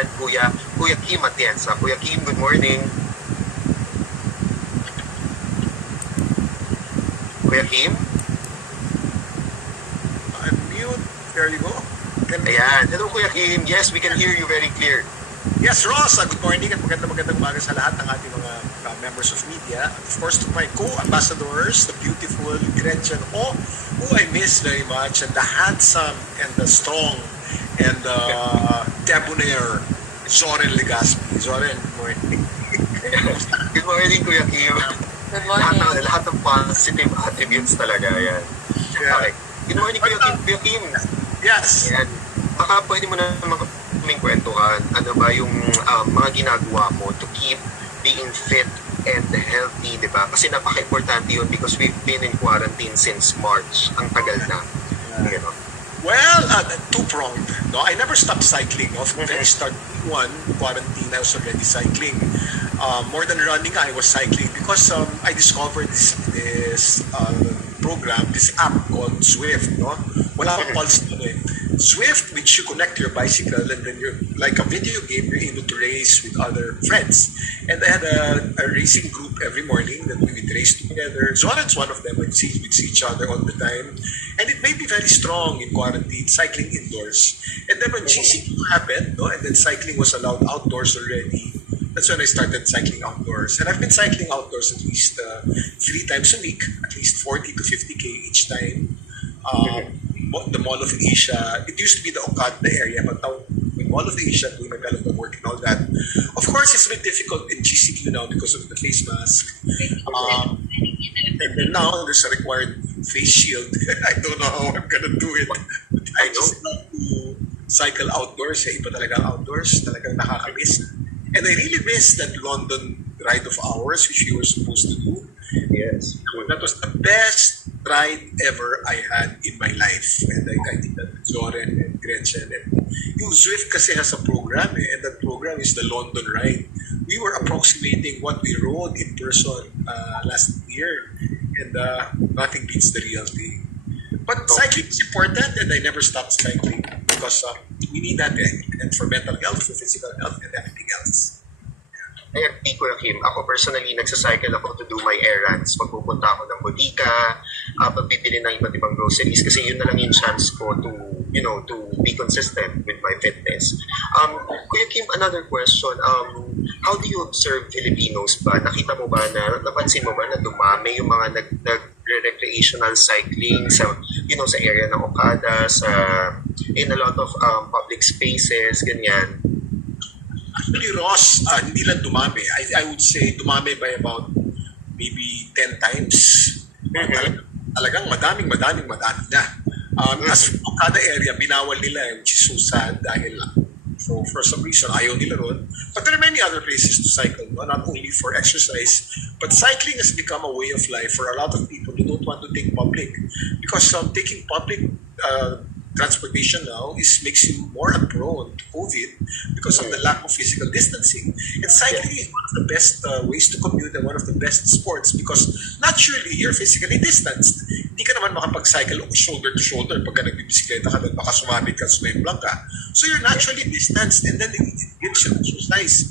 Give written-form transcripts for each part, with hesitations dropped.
then Kuya Kim Atienza. Kuya Kim, good morning. Kuya Kim? Unmute. There you go. Ayan. Hello, Kuya Kim. Yes, we can hear you very clear. Yes, Ross. Good morning at magandang umaga sa lahat ng ating mga members of media. Of course, to my co-ambassadors, the beautiful Gretchen O, who I miss very much, and the handsome and the strong and the debonair Zoren Legaspi. Zoren, good morning. Good morning, Kuya Kim. Good morning. Lahat ng positive attributes talaga. Yan. Yeah. Okay. Good morning, Kuya Kim. Kuya Kim. Yes. Yan. Baka pwede mo na kaming kwentuhan, ano ba yung mga ginagawa mo to keep being fit and healthy, di ba? Kasi napaka-importante yun because we've been in quarantine since March. Ang tagal na. You know? Well, two-pronged. No, I never stopped cycling. No? From the start, quarantine, I was already cycling. More than running, I was cycling because I discovered this program, this app called Zwift. No, wala akong pulse na eh. Zwift, which you connect your bicycle, and then you're like a video game, you're able to race with other friends. And I had a racing group every morning that we would race together. Zoran's one of them. We'd see each other all the time. And it made me very strong in quarantine, cycling indoors. And then when GCQ happened, no, and then cycling was allowed outdoors already, that's when I started cycling outdoors. And I've been cycling outdoors at least 3 times a week, at least 40 to 50K each time. The Mall of Asia, it used to be the Okada area, but now the Mall of Asia, doing my development work and all that. Of course, it's a bit difficult in GCQ now because of the face mask. And then now there's a required face shield. I don't know how I'm gonna do it. But I just love to cycle outdoors. Iba talaga outdoors, talagang nakakamiss. And I really miss that London ride of ours, which we were supposed to do. Yes. That was the best ride ever I had in my life. And I did that with Zoren and Gretchen. And yung Zwift kasi has a program and that program is the London ride. We were approximating what we rode in person last year. And nothing beats the real thing. But cycling is important and I never stopped cycling because we need that and for mental health, for physical health, and everything else. I agree, Kuya Kim. Ako personally, nagsacycle ako to do my errands. Pagpupunta ako ng bodega, pagbibili ng iba't ibang groceries kasi yun na lang yung chance ko to, to be consistent with my fitness. Kuya Kim, another question. How do you observe Filipinos ba? Nakita mo ba napansin mo ba na dumami yung mga nag-recreational cycling sa, sa area ng Okada, in a lot of public spaces, ganyan? Actually, Ross, hindi lang dumami. I would say dumami by about maybe 10 times. Talagang madaming na. As Okada area, binawal nila which is so sad dahil for some reason ayaw nila ron. But there are many other places to cycle, no? Not only for exercise, but cycling has become a way of life for a lot of people who don't want to take public. Because taking public transportation now makes you more prone to COVID because of the lack of physical distancing. And cycling is one of the best ways to commute and one of the best sports because naturally you're physically distanced. Hindi ka naman makapag-cycle shoulder to shoulder pagka nagbibisikleta ka, then baka sumabit ka, sumemblang ka. So you're naturally distanced and then it gives you exercise.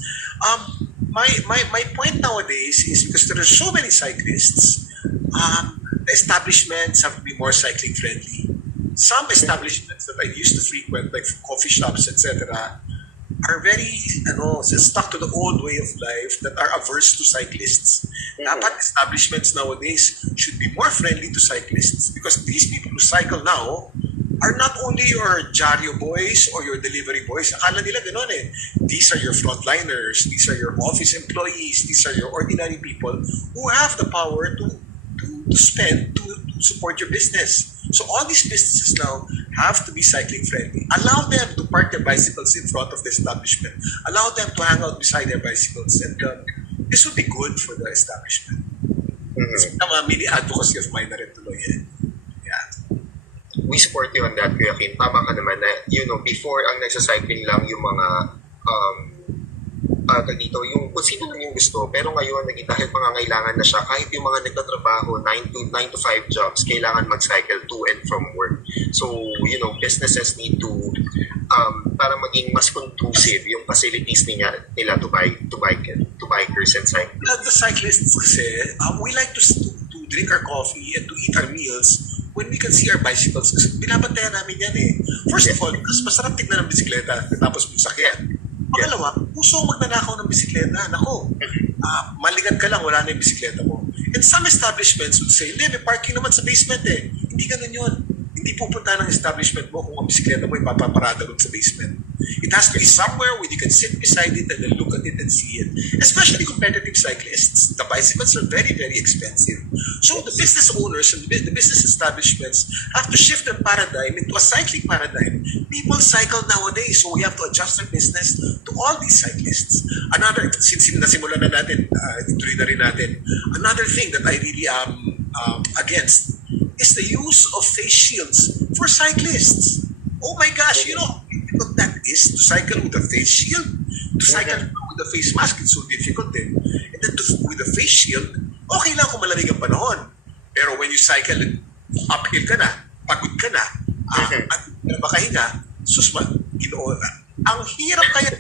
My point nowadays is because there are so many cyclists, the establishments have to be more cycling friendly. Some establishments that I used to frequent, like coffee shops, etc., are very stuck to the old way of life that are averse to cyclists. Dapat establishments nowadays should be more friendly to cyclists because these people who cycle now are not only your Jaryo boys or your delivery boys. Akala nila ganon eh. These are your frontliners, these are your office employees, these are your ordinary people who have the power to spend to support your business. So all these businesses now have to be cycling friendly. Allow them to park their bicycles in front of the establishment. Allow them to hang out beside their bicycles. And this would be good for the establishment. It's become a mini advocacy of mine na rin tuloy eh. Yeah. We support you on that, Kuya Kim. Tama ka naman na, before ang nagsacycling lang yung mga dito, yung kung sino lang yung gusto, pero ngayon dahil pangangailangan na siya, kahit yung mga nagtatrabaho 9 to 5 jobs, kailangan mag-cycle to and from work. So, businesses need to para maging mas conducive yung facilities nila to bikers and cyclists? The cyclists kasi, we like to drink our coffee and to eat our meals when we can see our bicycles kasi binabantayan namin yan eh. First of all, mas masarap tignan ng bisikleta tapos yung sakyan. Pangalawa, puso magnanakaw ng bisikleta. Nako, maligan ka lang, wala na yung bisikleta mo. And some establishments would say, may parking naman sa basement eh. Hindi ganun yun. Hindi pupunta ng establishment mo kung ang bisikleta mo ipapaparada doon sa basement. It has to be somewhere where you can sit beside it and then look at it and see it. Especially competitive cyclists. The bicycles are very, very expensive. So the business owners and the business establishments have to shift their paradigm into a cycling paradigm. People cycle nowadays, so we have to adjust our business to all these cyclists. Another, since nasimulan na natin, ituloy na rin natin, another thing that I really am against is the use of face shields for cyclists. Oh my gosh, you know what that is? To cycle with a face shield? To cycle with a face mask, it's so difficult eh. And then with a face shield, okay lang kung malamig ang panahon. Pero when you cycle, uphill ka na, pagod ka na, at makahinga, ang hirap kaya.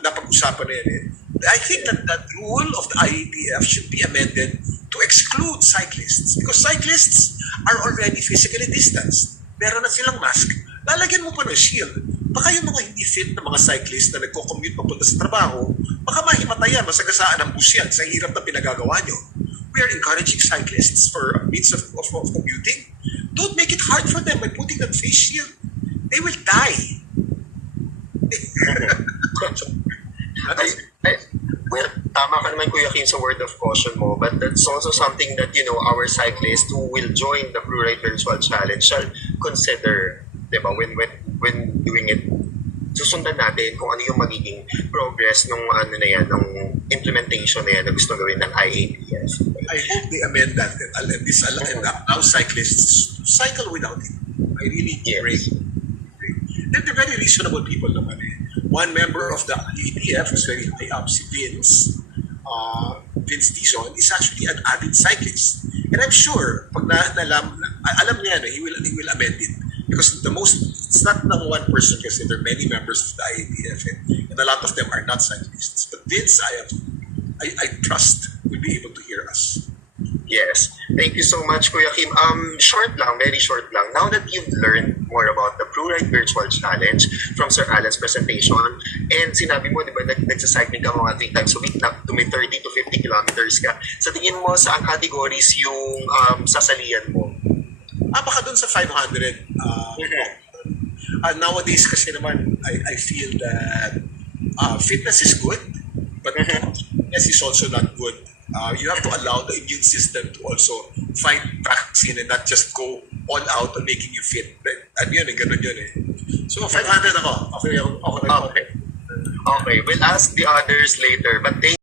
Napag-usapan na yan eh. I think that rule of the IATF should be amended to exclude cyclists because cyclists are already physically distanced. Meron na silang mask. Lalagyan mo pa ng shield. Baka yung mga hindi fit na mga cyclists na nagko-commute papunta sa trabaho, baka mahimatayan, masagasaan ang bus yan sa hirap na pinagagawa nyo. We are encouraging cyclists for a means of commuting. Don't make it hard for them by putting that face shield. They will die. Well, tama ka naman Kuya Kim sa word of caution mo, but that's also something that, our cyclists who will join the Prulifr Virtual Challenge shall consider, diba, when doing it. Susundan natin kung ano yung magiging progress nung ng implementation na yan na gusto gawin ng IATF. I hope they amend that and allow cyclists to cycle without it. I really pray. They're very reasonable people naman eh. One member of the IATF who's very high up, si Vince Dizon, is actually an avid cyclist. And I'm sure, pag alam niya he will amend it. Because it's not ng one person kasi there are many members of the IATF and a lot of them are not cyclists. But Vince, I trust will be able to hear us. Yes. Thank you so much, Kuya Kim. Short lang, very short lang. Now that you've learned more about the ProRide Virtual Challenge from Sir Alan's presentation, and sinabi mo, di ba, nagsacycling ka mga 3 times a week, to may 30 to 50 kilometers ka. Sa tingin mo, saan categories yung sasalian mo? Baka dun sa 500. Nowadays kasi naman, I feel that fitness is good, but fitness is also not good. You have to allow the immune system to also find vaccine and not just go all out on making you fit. Ano yun eh, ganun yun eh. So, 500 ako. Okay. Okay, we'll ask the others later. But thank